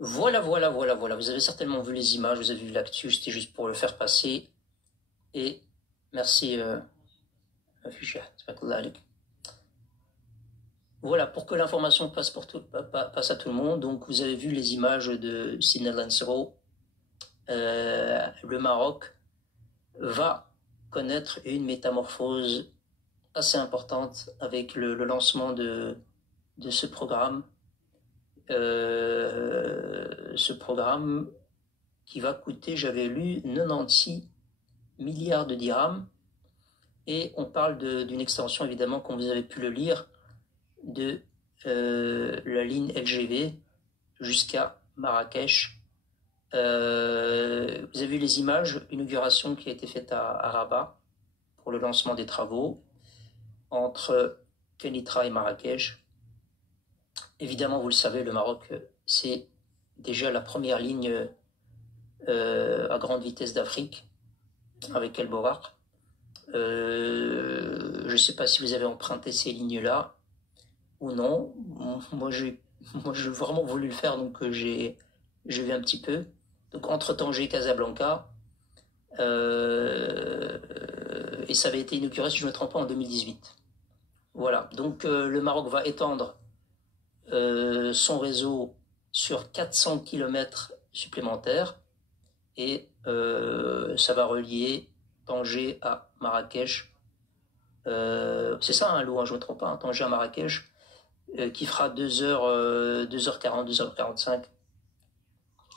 Voilà. Vous avez certainement vu les images, vous avez vu l'actu, c'était juste pour le faire passer. Et merci, voilà, pour que l'information passe, passe à tout le monde. Donc, vous avez vu les images de Sina Lansero. Le Maroc va connaître une métamorphose assez importante avec le lancement de ce programme. Ce programme qui va coûter, j'avais lu, 96 milliards de dirhams. Et on parle d'une extension, évidemment, comme vous avez pu le lire, de la ligne LGV jusqu'à Marrakech. Vous avez vu les images, l'inauguration qui a été faite à Rabat pour le lancement des travaux entre Kenitra et Marrakech. Évidemment, vous le savez, le Maroc, c'est déjà la première ligne à grande vitesse d'Afrique avec El Borak. Je ne sais pas si vous avez emprunté ces lignes-là ou non. Moi, j'ai vraiment voulu le faire, donc j'ai vu un petit peu. Donc entre Tanger et Casablanca, et ça avait été inauguré, si je ne me trompe pas, en 2018. Voilà, donc le Maroc va étendre son réseau sur 400 km supplémentaires et ça va relier Tanger à Marrakech. C'est ça, hein, Lou, hein, je ne me trompe pas, hein, Tanger à Marrakech, qui fera 2h40, 2h45.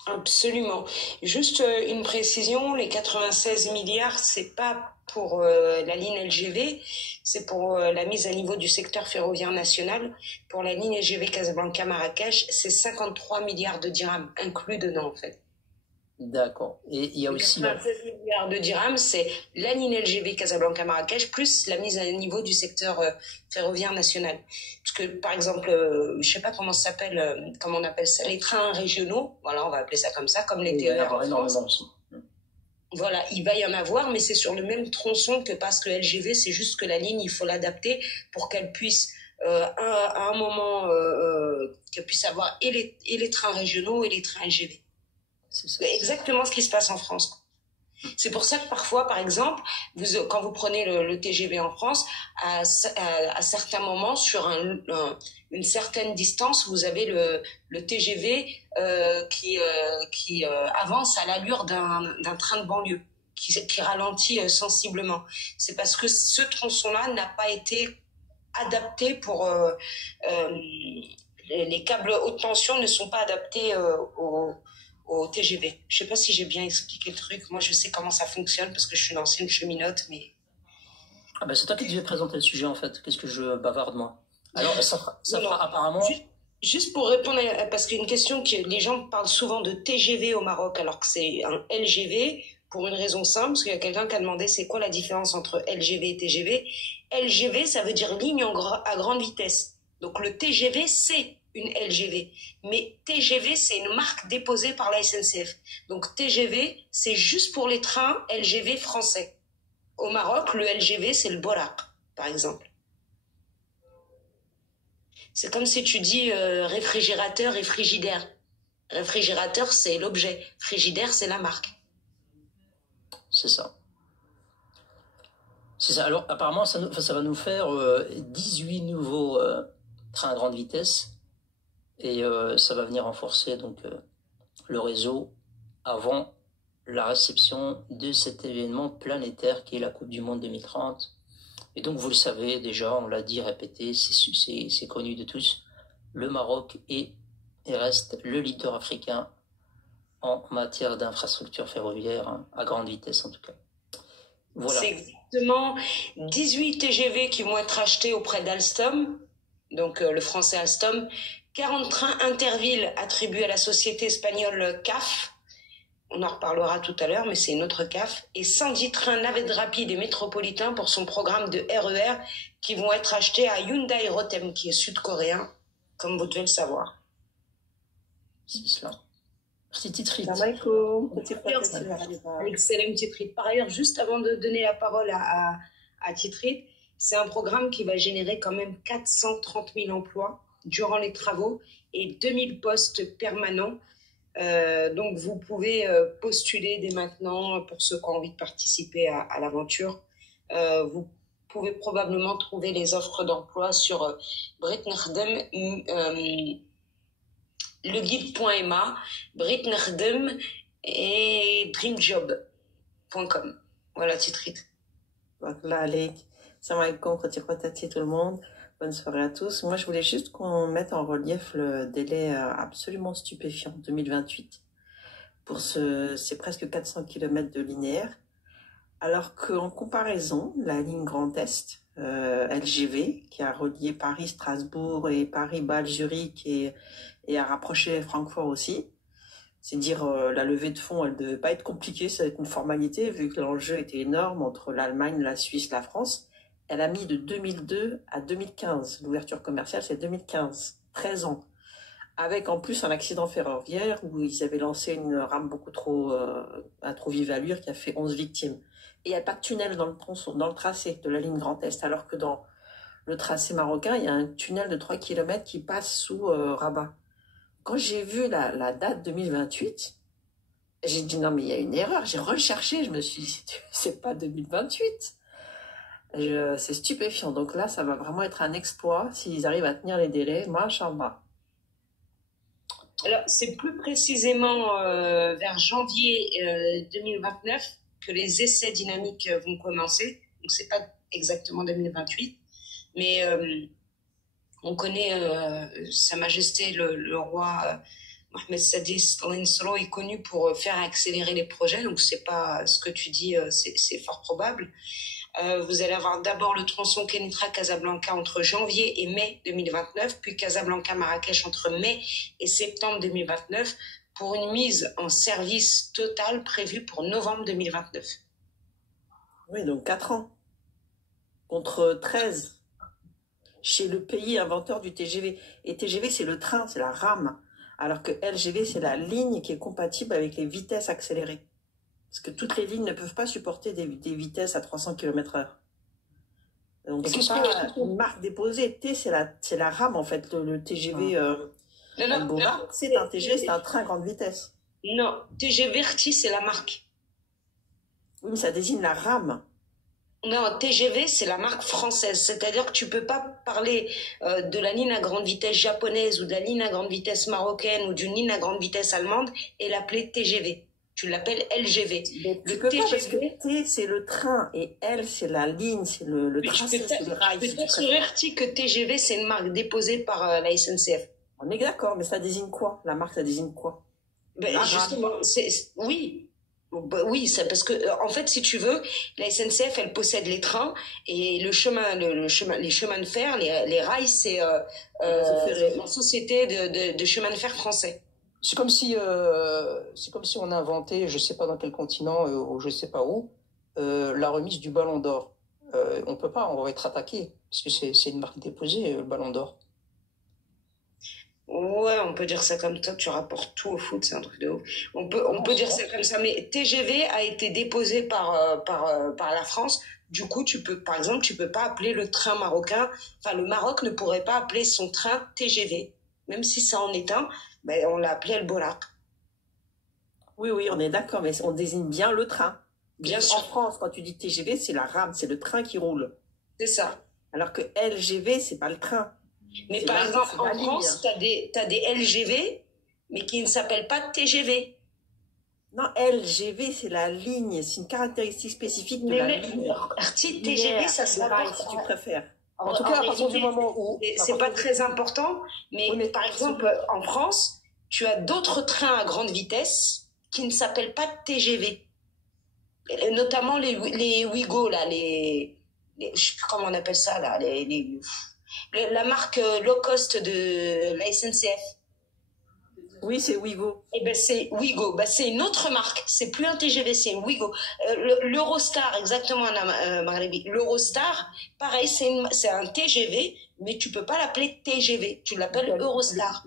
Absolument. Juste une précision, les 96 milliards, c'est pas pour la ligne LGV, c'est pour la mise à niveau du secteur ferroviaire national. Pour la ligne LGV Casablanca-Marrakech, c'est 53 milliards de dirhams inclus dedans en fait. D'accord. Et il y a les aussi... 96 milliards de dirhams, c'est la ligne LGV Casablanca-Marrakech plus la mise à niveau du secteur ferroviaire national. Parce que, par exemple, je sais pas comment ça s'appelle, comment on appelle ça, les trains régionaux, voilà, on va appeler ça comme ça, comme les TER en France. Aussi. Voilà, il va y en avoir, mais c'est sur le même tronçon que passe le LGV, c'est juste que la ligne, il faut l'adapter pour qu'elle puisse, à un moment, qu'elle puisse avoir et les trains régionaux et les trains LGV. C'est exactement ce qui se passe en France. C'est pour ça que parfois, par exemple, quand vous prenez le TGV en France, à certains moments, sur une certaine distance, vous avez le TGV qui avance à l'allure d'un train de banlieue, qui ralentit sensiblement. C'est parce que ce tronçon-là n'a pas été adapté pour... les câbles haute tension ne sont pas adaptés au TGV. Je sais pas si j'ai bien expliqué le truc. Moi, je sais comment ça fonctionne parce que je suis une ancienne cheminote, mais... Ah ben c'est toi qui devais présenter le sujet, en fait. Qu'est-ce que je bavarde, moi? Alors, ça fera apparemment... Juste pour répondre parce qu'une question que les gens parlent souvent de TGV au Maroc, alors que c'est un LGV, pour une raison simple, parce qu'il y a quelqu'un qui a demandé c'est quoi la différence entre LGV et TGV. LGV, ça veut dire ligne à grande vitesse. Donc le TGV, c'est une LGV. Mais TGV, c'est une marque déposée par la SNCF. Donc TGV, c'est juste pour les trains LGV français. Au Maroc, le LGV, c'est le Borak, par exemple. C'est comme si tu dis réfrigérateur et frigidaire. Réfrigérateur, c'est l'objet. Frigidaire, c'est la marque. C'est ça. C'est ça. Alors, apparemment, ça va nous faire 18 nouveaux trains à grande vitesse. Et ça va venir renforcer donc le réseau avant la réception de cet événement planétaire qui est la Coupe du Monde 2030. Et donc vous le savez déjà, on l'a dit, répété, c'est connu de tous, le Maroc est et reste le leader africain en matière d'infrastructure ferroviaire, hein, à grande vitesse en tout cas. Voilà. C'est exactement 18 TGV qui vont être achetés auprès d'Alstom, donc le français Alstom, 40 trains intervilles attribués à la société espagnole CAF, on en reparlera tout à l'heure, mais c'est une autre CAF, et 110 trains navettes rapides et métropolitains pour son programme de RER qui vont être achetés à Hyundai Rotem, qui est sud-coréen, comme vous devez le savoir. C'est cela. Merci Titrit. Excellent Titrit. Par ailleurs, juste avant de donner la parole à Titrit, c'est un programme qui va générer quand même 430 000 emplois durant les travaux et 2000 postes permanents Donc, vous pouvez postuler dès maintenant pour ceux qui ont envie de participer à l'aventure. Vous pouvez probablement trouver les offres d'emploi sur Brit Nakhdem, leguide.ma, Brit Nakhdem et dreamjob.com. Voilà, titrite. Là, Alek, salam alaikum, tout le monde. Bonne soirée à tous. Moi, je voulais juste qu'on mette en relief le délai absolument stupéfiant, 2028, pour ces presque 400 km de linéaire. Alors qu'en comparaison, la ligne Grand Est, LGV, qui a relié Paris, Strasbourg et Paris, Bâle, Zurich et a rapproché Francfort aussi, c'est dire la levée de fonds, elle ne devait pas être compliquée, ça va être une formalité, vu que l'enjeu était énorme entre l'Allemagne, la Suisse, la France. Elle a mis de 2002 à 2015. L'ouverture commerciale, c'est 2015, 13 ans. Avec en plus un accident ferroviaire où ils avaient lancé une rame beaucoup trop à trop vive allure qui a fait 11 victimes. Et il n'y a pas de tunnel dans le tracé de la ligne Grand Est, alors que dans le tracé marocain, il y a un tunnel de 3 km qui passe sous Rabat. Quand j'ai vu la date 2028, j'ai dit non mais il y a une erreur. J'ai recherché, je me suis dit c'est pas 2028. C'est stupéfiant. Donc là, ça va vraiment être un exploit s'ils arrivent à tenir les délais. Machallah. Alors, c'est plus précisément vers janvier 2029 que les essais dynamiques vont commencer. Donc, c'est pas exactement 2028, mais on connaît Sa Majesté le roi Mohamed Sadis Al-Insro est connu pour faire accélérer les projets. Donc, c'est pas ce que tu dis, c'est fort probable. Vous allez avoir d'abord le tronçon Kenitra-Casablanca entre janvier et mai 2029, puis Casablanca-Marrakech entre mai et septembre 2029, pour une mise en service totale prévue pour novembre 2029. Oui, donc 4 ans. Contre 13 chez le pays inventeur du TGV. Et TGV, c'est le train, c'est la rame. Alors que LGV, c'est la ligne qui est compatible avec les vitesses accélérées. Parce que toutes les lignes ne peuvent pas supporter des vitesses à 300 km/h. Donc, c'est pas une marque déposée. T, c'est la rame, en fait. Le TGV Alboura, c'est un TGV, c'est un train grande vitesse. Non, TGV Verti, c'est la marque. Oui, mais ça désigne la rame. Non, TGV, c'est la marque française. C'est-à-dire que tu peux pas parler de la ligne à grande vitesse japonaise ou de la ligne à grande vitesse marocaine ou d'une ligne à grande vitesse allemande et l'appeler TGV. Tu l'appelles LGV. Tu peux pas parce que T, c'est le train et L, c'est la ligne, c'est le tracé, c'est le rail. Je peux t'assurer que TGV, c'est une marque déposée par la SNCF. On est d'accord, mais ça désigne quoi? La marque, ça désigne quoi? Ben, justement, oui. Bah oui, parce que en fait, si tu veux, la SNCF, elle possède les trains et les chemins de fer, les rails, c'est la société de chemin de fer français. C'est comme si on a inventé, je sais pas dans quel continent ou je sais pas où, la remise du Ballon d'Or. On peut pas, on va être attaqué parce que c'est une marque déposée, le Ballon d'Or. Ouais, on peut dire ça comme ça, tu rapportes tout au foot, c'est un truc de ouf. On peut dire ça comme ça, mais TGV a été déposé par la France. Du coup, par exemple, tu peux pas appeler le train marocain, enfin, le Maroc ne pourrait pas appeler son train TGV. Même si ça en est un, ben, on l'a appelé El Borak. Oui, on est d'accord, mais on désigne bien le train. Bien sûr. En France, quand tu dis TGV, c'est la rame, c'est le train qui roule. C'est ça. Alors que LGV, c'est pas le train. Mais par exemple, en France, tu as des LGV, mais qui ne s'appellent pas TGV. Non, LGV, c'est la ligne. C'est une caractéristique spécifique de la ligne. TGV, ça se rapporte, si tu préfères. En tout cas, à partir du moment où... C'est pas très important, mais par exemple, en France, tu as d'autres trains à grande vitesse qui ne s'appellent pas TGV. Et notamment les Ouigo, là, je sais plus comment on appelle ça, là, la marque low cost de la SNCF. Oui, c'est Ouigo. Eh ben c'est Ouigo. Ben, c'est une autre marque. C'est plus un TGV, c'est Ouigo. L'Eurostar, exactement, l'Eurostar, pareil, c'est un TGV, mais tu peux pas l'appeler TGV. Tu l'appelles Eurostar.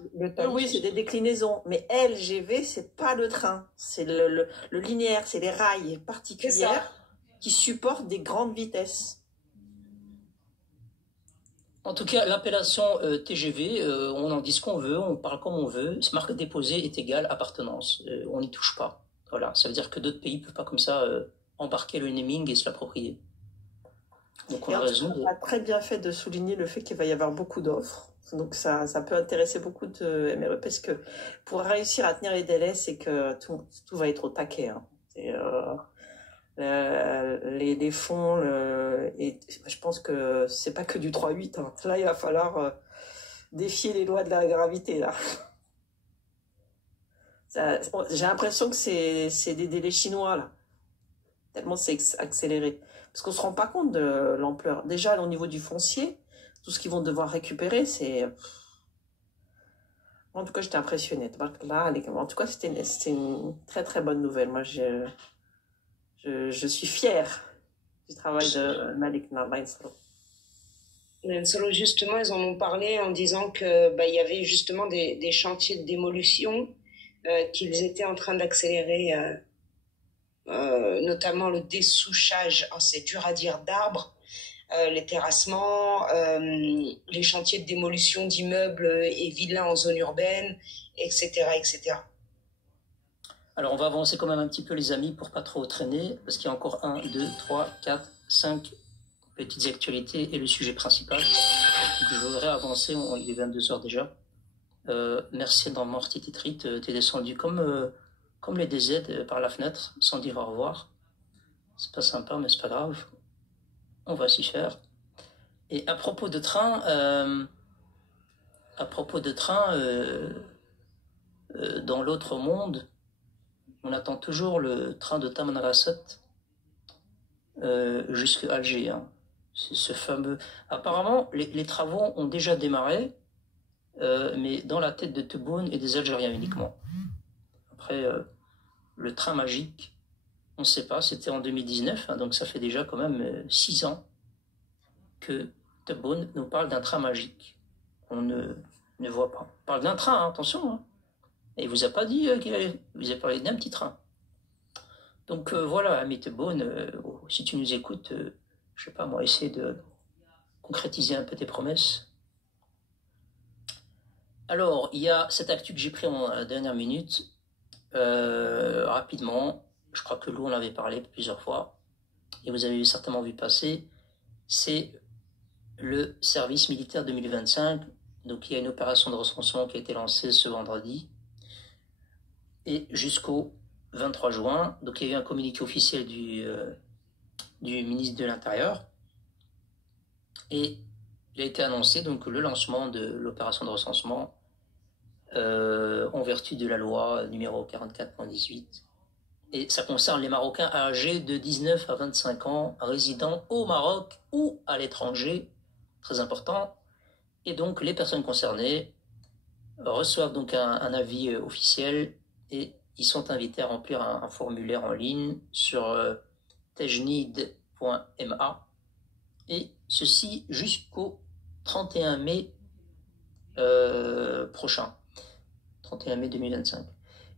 Oui, c'est des déclinaisons. Mais LGV, c'est pas le train. C'est le linéaire, c'est les rails particulières qui supportent des grandes vitesses. En tout cas, l'appellation TGV, on en dit ce qu'on veut, on parle comme on veut. Marque déposée est égale appartenance. On n'y touche pas. Voilà, ça veut dire que d'autres pays ne peuvent pas comme ça embarquer le naming et se l'approprier. Donc on a raison. On a très bien fait de souligner le fait qu'il va y avoir beaucoup d'offres. Donc ça peut intéresser beaucoup de MRE parce que pour réussir à tenir les délais, c'est que tout va être au taquet. Hein. Les fonds, et je pense que c'est pas que du 3-8. Hein. Là, il va falloir défier les lois de la gravité. Là. J'ai l'impression que c'est des délais chinois, là. Tellement c'est accéléré. Parce qu'on se rend pas compte de l'ampleur. Déjà, au niveau du foncier, tout ce qu'ils vont devoir récupérer, c'est... En tout cas, j'étais impressionnée. Là, en tout cas, c'était une très très bonne nouvelle. Moi, je suis fière du travail de Malik Nainsolo. Nainsolo, justement, ils en ont parlé en disant que il y avait justement des chantiers de démolition qu'ils étaient en train d'accélérer, notamment le dessouchage, c'est dur à dire, d'arbres, les terrassements, les chantiers de démolition d'immeubles et villas en zone urbaine, etc., etc. Alors, on va avancer quand même un petit peu, les amis, pour pas trop traîner, parce qu'il y a encore 1, 2, 3, 4, 5 petites actualités et le sujet principal. Donc, je voudrais avancer, il est 22h déjà. Merci dans mort, Tititrit, t'es descendu comme les DZ par la fenêtre, sans dire au revoir. C'est pas sympa, mais c'est pas grave. On va s'y faire. Et à propos de train, dans l'autre monde, on attend toujours le train de Tamanrasset jusqu'à Alger. Hein. C'est ce fameux... Apparemment, les travaux ont déjà démarré, mais dans la tête de Tebboune et des Algériens uniquement. Après, le train magique, on ne sait pas, c'était en 2019, hein, donc ça fait déjà quand même 6 ans que Tebboune nous parle d'un train magique. On ne voit pas. On parle d'un train, hein, attention. Hein. Et il ne vous a pas dit qu'il vous a parlé d'un petit train. Donc voilà, ami Tebboune, si tu nous écoutes, je sais pas moi, essaie de concrétiser un peu tes promesses. Alors, il y a cette actu que j'ai pris en dernière minute. Rapidement, je crois que Lou en avait parlé plusieurs fois, et vous avez certainement vu passer, c'est le service militaire 2025. Donc il y a une opération de recensement qui a été lancée ce vendredi, et jusqu'au 23 juin, donc il y a eu un communiqué officiel du ministre de l'Intérieur, et il a été annoncé donc le lancement de l'opération de recensement en vertu de la loi numéro 44.18. Et ça concerne les Marocains âgés de 19 à 25 ans, résidant au Maroc ou à l'étranger, très important. Et donc les personnes concernées reçoivent donc un avis officiel et ils sont invités à remplir un formulaire en ligne sur tejnid.ma, et ceci jusqu'au 31 mai prochain, 31 mai 2025.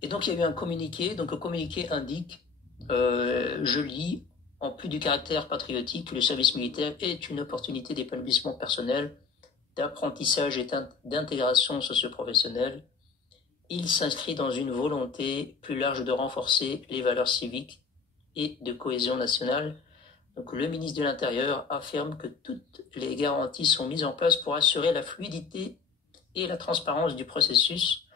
Et donc il y a eu un communiqué, donc le communiqué indique, je lis, en plus du caractère patriotique, le service militaire est une opportunité d'épanouissement personnel, d'apprentissage et d'intégration socio-professionnelle. Il s'inscrit dans une volonté plus large de renforcer les valeurs civiques et de cohésion nationale. Donc le ministre de l'Intérieur affirme que toutes les garanties sont mises en place pour assurer la fluidité et la transparence du processus.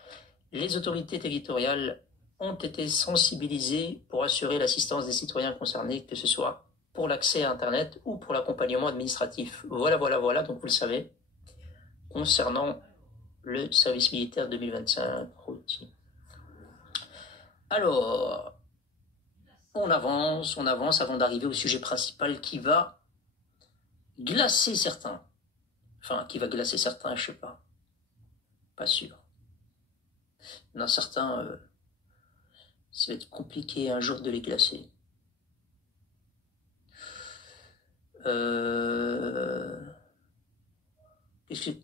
Les autorités territoriales ont été sensibilisées pour assurer l'assistance des citoyens concernés, que ce soit pour l'accès à Internet ou pour l'accompagnement administratif. Voilà, donc vous le savez, concernant le service militaire 2025 routier. Alors, on avance avant d'arriver au sujet principal qui va glacer certains. Enfin, qui va glacer certains, je sais pas. Pas sûr. Il y en a certains, ça va être compliqué un jour de les glacer. Qu'est-ce que...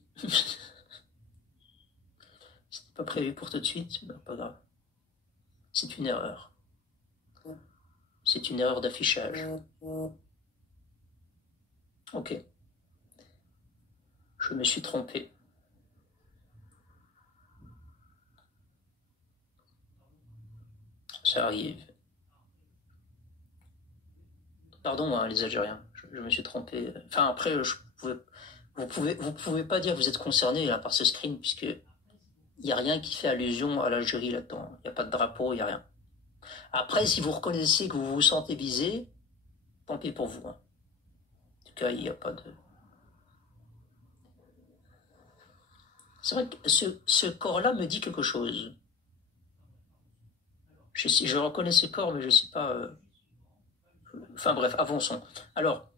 C'était pas prévu pour tout de suite, ben, pas grave. C'est une erreur. C'est une erreur d'affichage. Ok. Je me suis trompé. Ça arrive. Pardon, hein, les Algériens, je me suis trompé. Enfin, après, vous pouvez pas dire que vous êtes concerné là, par ce screen, puisque il n'y a rien qui fait allusion à l'Algérie là-dedans. Il n'y a pas de drapeau, il n'y a rien. Après, si vous reconnaissez que vous vous sentez visé, tant pis pour vous. Hein. En tout cas, il n'y a pas de... C'est vrai que ce corps-là me dit quelque chose. Je reconnais ce corps, mais je ne sais pas... Enfin bref, avançons. Alors,